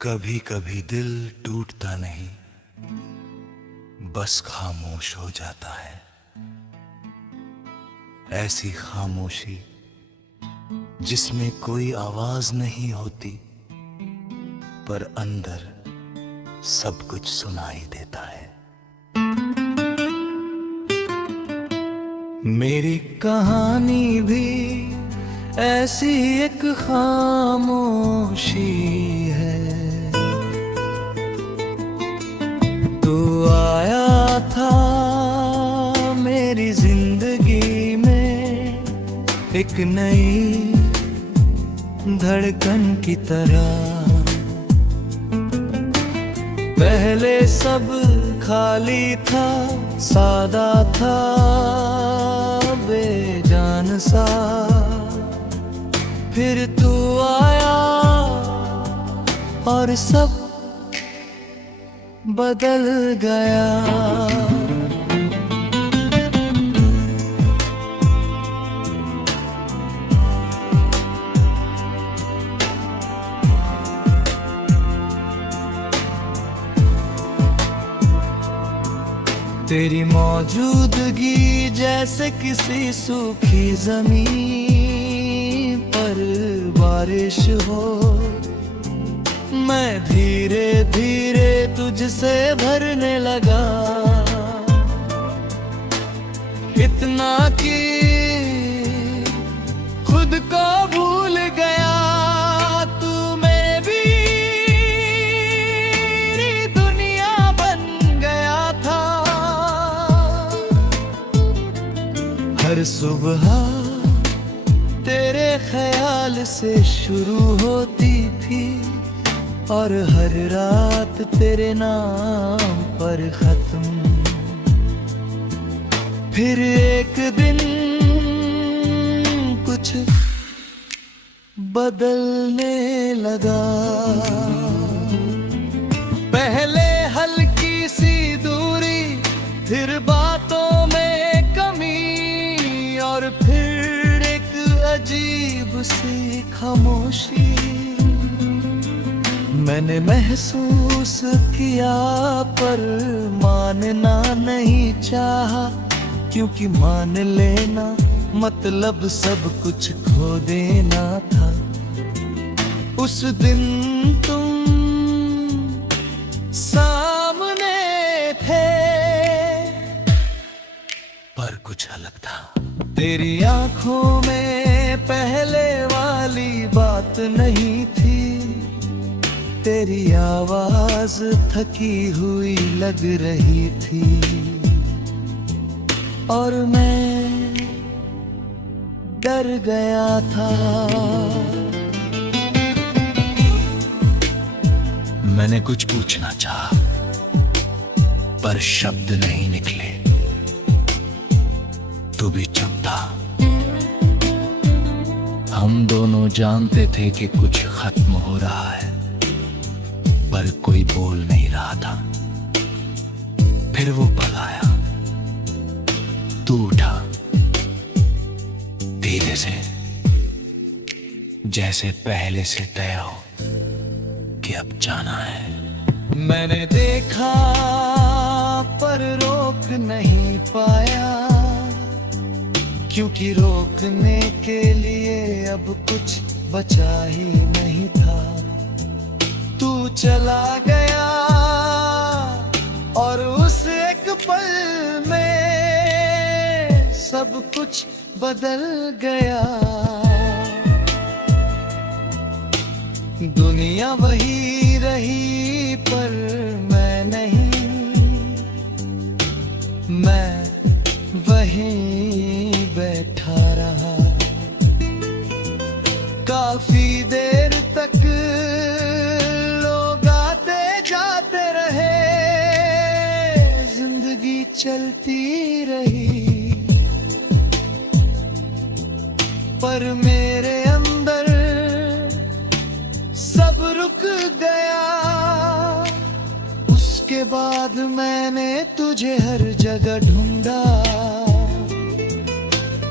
कभी कभी दिल टूटता नहीं, बस खामोश हो जाता है। ऐसी खामोशी जिसमें कोई आवाज नहीं होती, पर अंदर सब कुछ सुनाई देता है। मेरी कहानी भी ऐसी एक खामोशी है। तू आया था मेरी जिंदगी में एक नई धड़कन की तरह। पहले सब खाली था, सादा था, बेजान सा। फिर तू आया और सब बदल गया। तेरी मौजूदगी जैसे किसी सूखी जमीन पर बारिश हो। मैं धीरे धीरे तुझसे भरने लगा, इतना कि खुद को भूल गया। हर सुबह तेरे ख्याल से शुरू होती थी, और हर रात तेरे नाम पर खत्म। फिर एक दिन कुछ बदलने लगा। पहले हल्की सी दूरी, फिर बातों में और फिर एक अजीब सी खामोशी। मैंने महसूस किया पर मानना नहीं चाहा, क्योंकि मान लेना मतलब सब कुछ खो देना था। उस दिन तुम सामने थे, पर कुछ अलग था। तेरी आंखों में पहले वाली बात नहीं थी, तेरी आवाज थकी हुई लग रही थी। और मैं डर गया था। मैंने कुछ पूछना चाहा, पर शब्द नहीं निकले। तू भी चुप था। हम दोनों जानते थे कि कुछ खत्म हो रहा है, पर कोई बोल नहीं रहा था। फिर वो पल आया। तू उठा धीरे से, जैसे पहले से तय हो कि अब जाना है। मैंने देखा पर रोक नहीं पाया, क्योंकि रोकने के लिए अब कुछ बचा ही नहीं था। तू चला गया और उस एक पल में सब कुछ बदल गया। दुनिया वही रही पर मैं नहीं, मैं वहीं बैठा रहा। काफी देर तक लोग आते जाते रहे, जिंदगी चलती रही, पर मेरे अंदर सब रुक गया। उसके बाद मैंने तुझे हर जगह ढूंढा,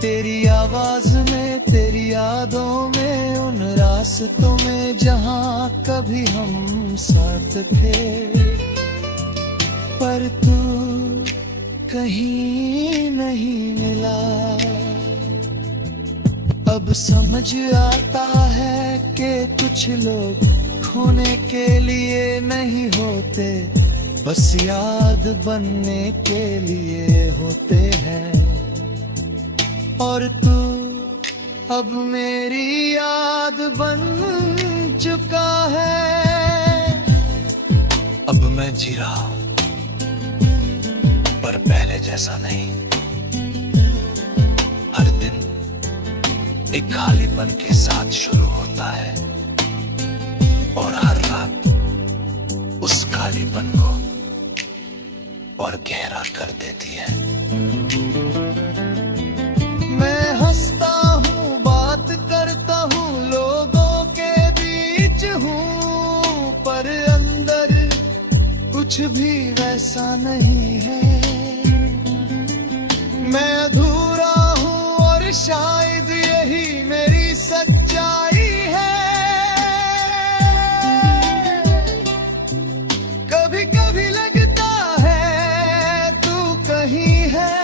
तेरी आवाज में, तेरी यादों में, उन रास्तों में जहां कभी हम साथ थे, पर तू कहीं नहीं मिला। अब समझ आता है कि कुछ लोग खोने के लिए नहीं होते, बस याद बनने के लिए होते हैं। और तू अब मेरी याद बन चुका है। अब मैं जी रहा हूं, पर पहले जैसा नहीं। हर दिन एक खालीपन के साथ शुरू होता है, और हर रात उस खालीपन को और गहरा कर देती है। मैं हंसता हूँ, बात करता हूँ, लोगों के बीच हूँ, पर अंदर कुछ भी वैसा नहीं है। मैं अधूरा हूँ और शायद यही मेरी सच्चाई है। कभी कभी लगता है तू कहीं है,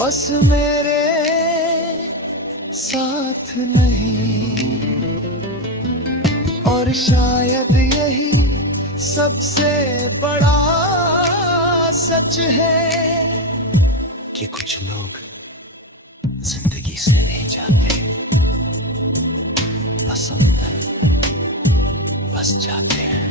बस मेरे साथ नहीं। और शायद यही सबसे बड़ा सच है कि कुछ लोग जिंदगी से नहीं जाते, बस अंदर बस जाते हैं।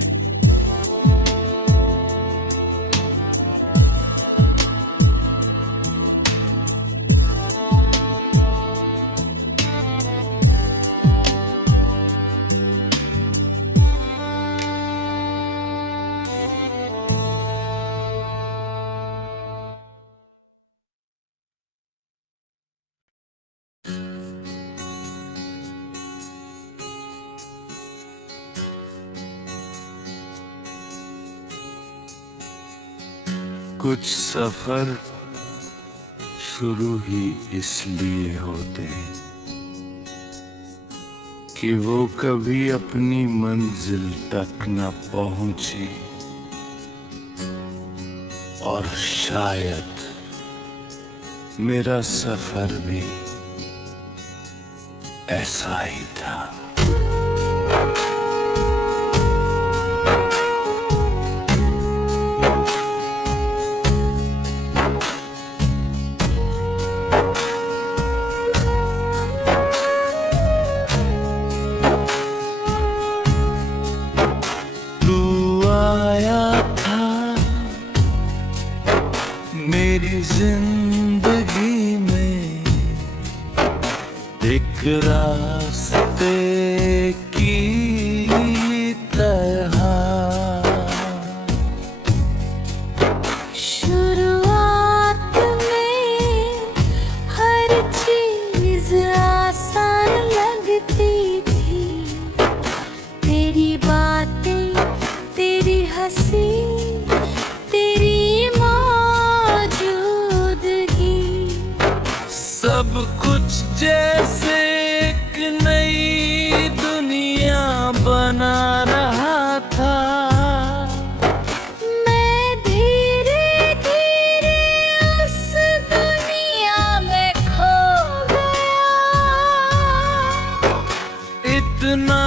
कुछ सफर शुरू ही इसलिए होते हैं कि वो कभी अपनी मंजिल तक न पहुंचे, और शायद मेरा सफर भी ऐसा ही था। मेरी जिंदगी में एक रास्ते की तरह। शुरुआत में हर चीज आसान लगती थी, तेरी बातें, तेरी हंसी, सब कुछ जैसे एक नई दुनिया बना रहा था। मैं धीरे धीरे उस दुनिया में खो गया, इतना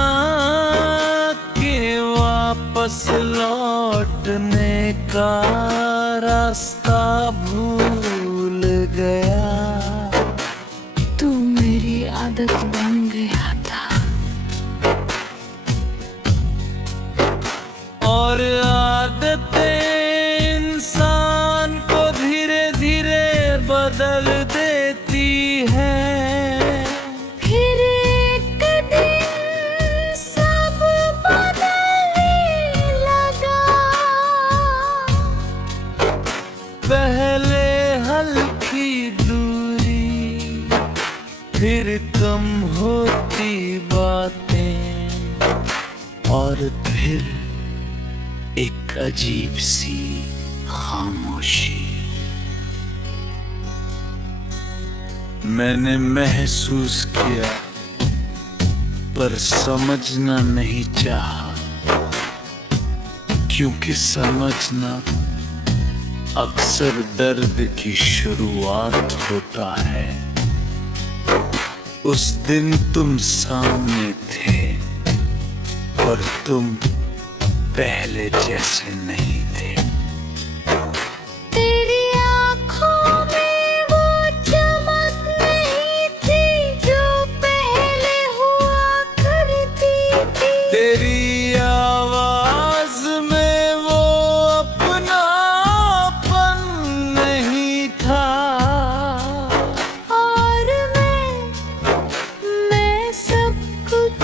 कि वापस लौटने का रास्ता भूल गया। आदत बन गया था, और आदतें इंसान को धीरे धीरे बदल देती हैं। फिर एक दिन सब बदलने लगा। पहले हल्की दूरी, फिर कम होती बातें, और फिर एक अजीब सी खामोशी। मैंने महसूस किया पर समझना नहीं चाहा, क्योंकि समझना अक्सर दर्द की शुरुआत होता है। उस दिन तुम सामने थे और तुम पहले जैसे नहीं थे। तेरी आँखों में वो चमक नहीं थी जो पहले हुआ करती थी। तेरी आवाज में वो अपनापन नहीं था। और मैं सब कुछ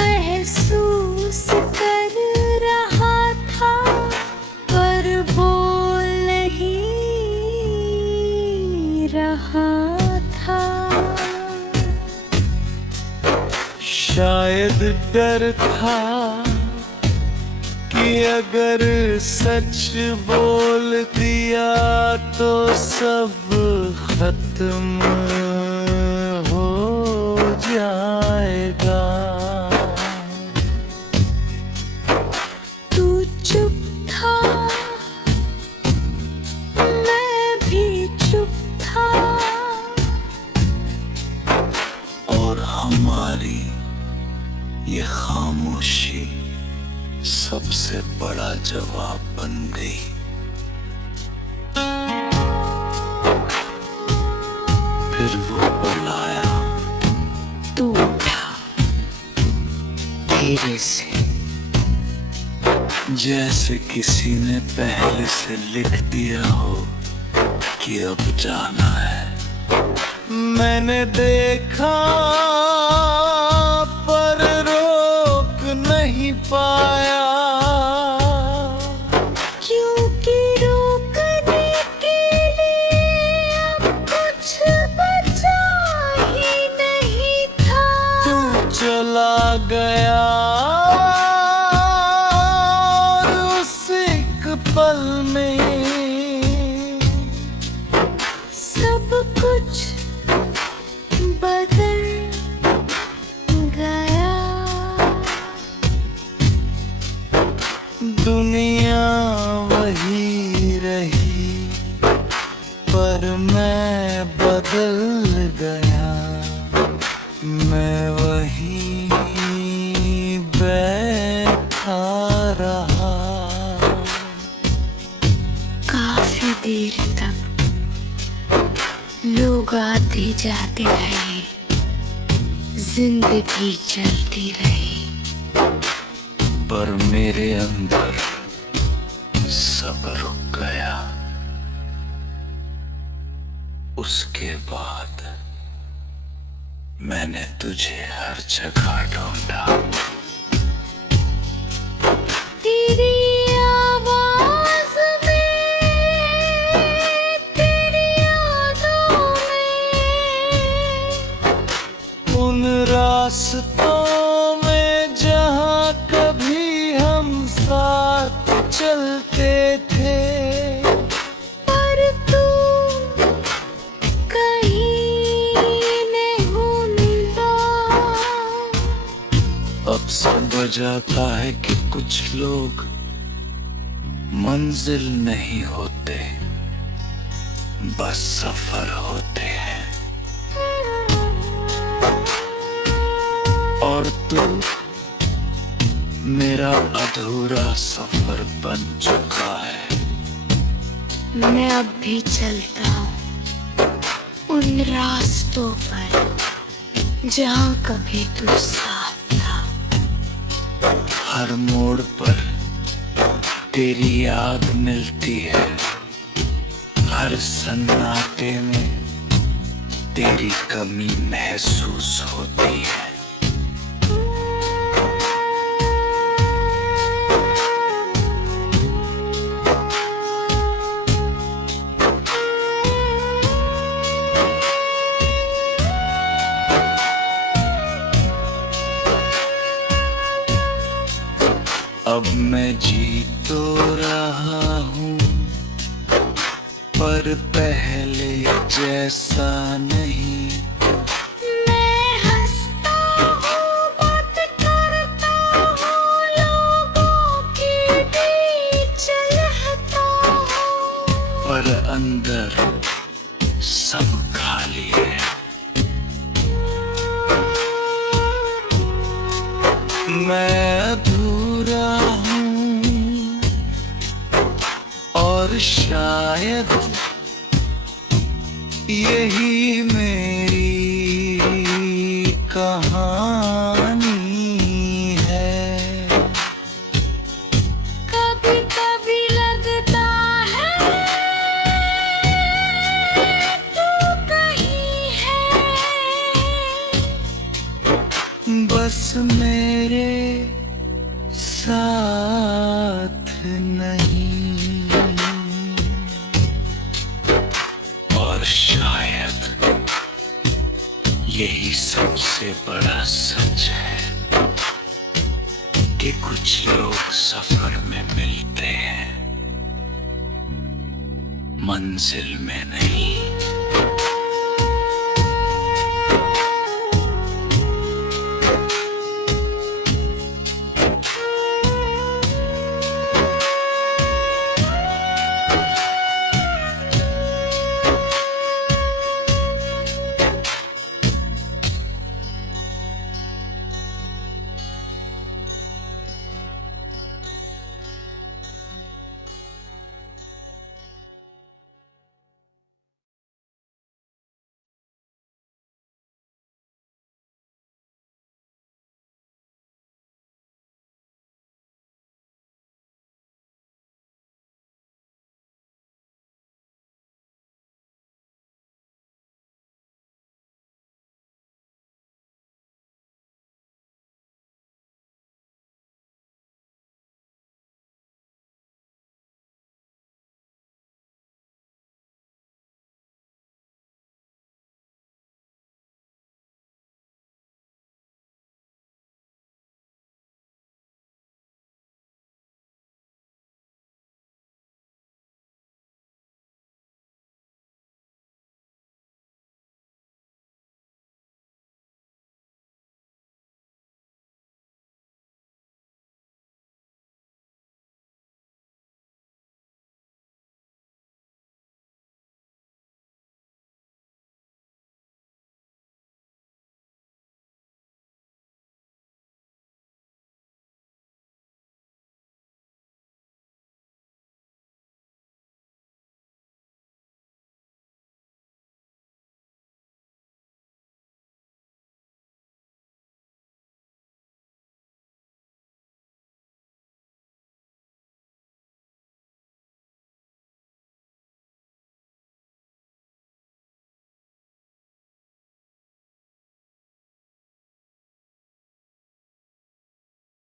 महसूस कर रहा था, पर बोल नहीं रहा था। शायद डर था कि अगर सच बोल दिया तो सब खत्म हो जाएगा। तू चुप था, मैं भी चुप था, और हमारी ये खामोशी सबसे बड़ा जवाब बन गई। फिर वो बुलाया, तू उठा धीरे से, जैसे किसी ने पहले से लिख दिया हो कि अब जाना है। मैंने देखा पर रोक नहीं पाया, क्योंकि रोकने के लिए अब कुछ बचा ही नहीं था। तू चला गया और उस एक पल में सब कुछ बदल गया। दुनिया वही रही पर मैं बदल गया। मैं वहीं बैठा रहा। काफी देर तक लोग आते जाते रहे, जिंदगी चलती रही, पर मेरे अंदर सब रुक गया। उसके बाद मैंने तुझे हर जगह ढूंढा। तेरी आवाज में, तेरी यादों में, उन रास्तों में जहां कभी हम साथ चलते थे। पर तू कहीं नहीं मिला। अब समझ आता है कि कुछ लोग मंजिल नहीं होते, बस सफर होते हैं। और तू मेरा अधूरा सफर बन चुका है। मैं अब भी चलता हूँ उन रास्तों पर जहाँ कभी तू साथ था। हर मोड़ पर तेरी याद मिलती है, हर सन्नाटे में तेरी कमी महसूस होती है। अब मैं जी तो रहा हूँ पर पहले जैसा नहीं। मैं हंसता हूँ मैं अधूरा हूँ और शायद यही मेरी कहानी है। कभी कभी लगता है तू कहीं है, बस मेरे साथ नहीं। और शायद यही सबसे बड़ा सच है कि कुछ लोग सफर में मिलते हैं, मंजिल में नहीं।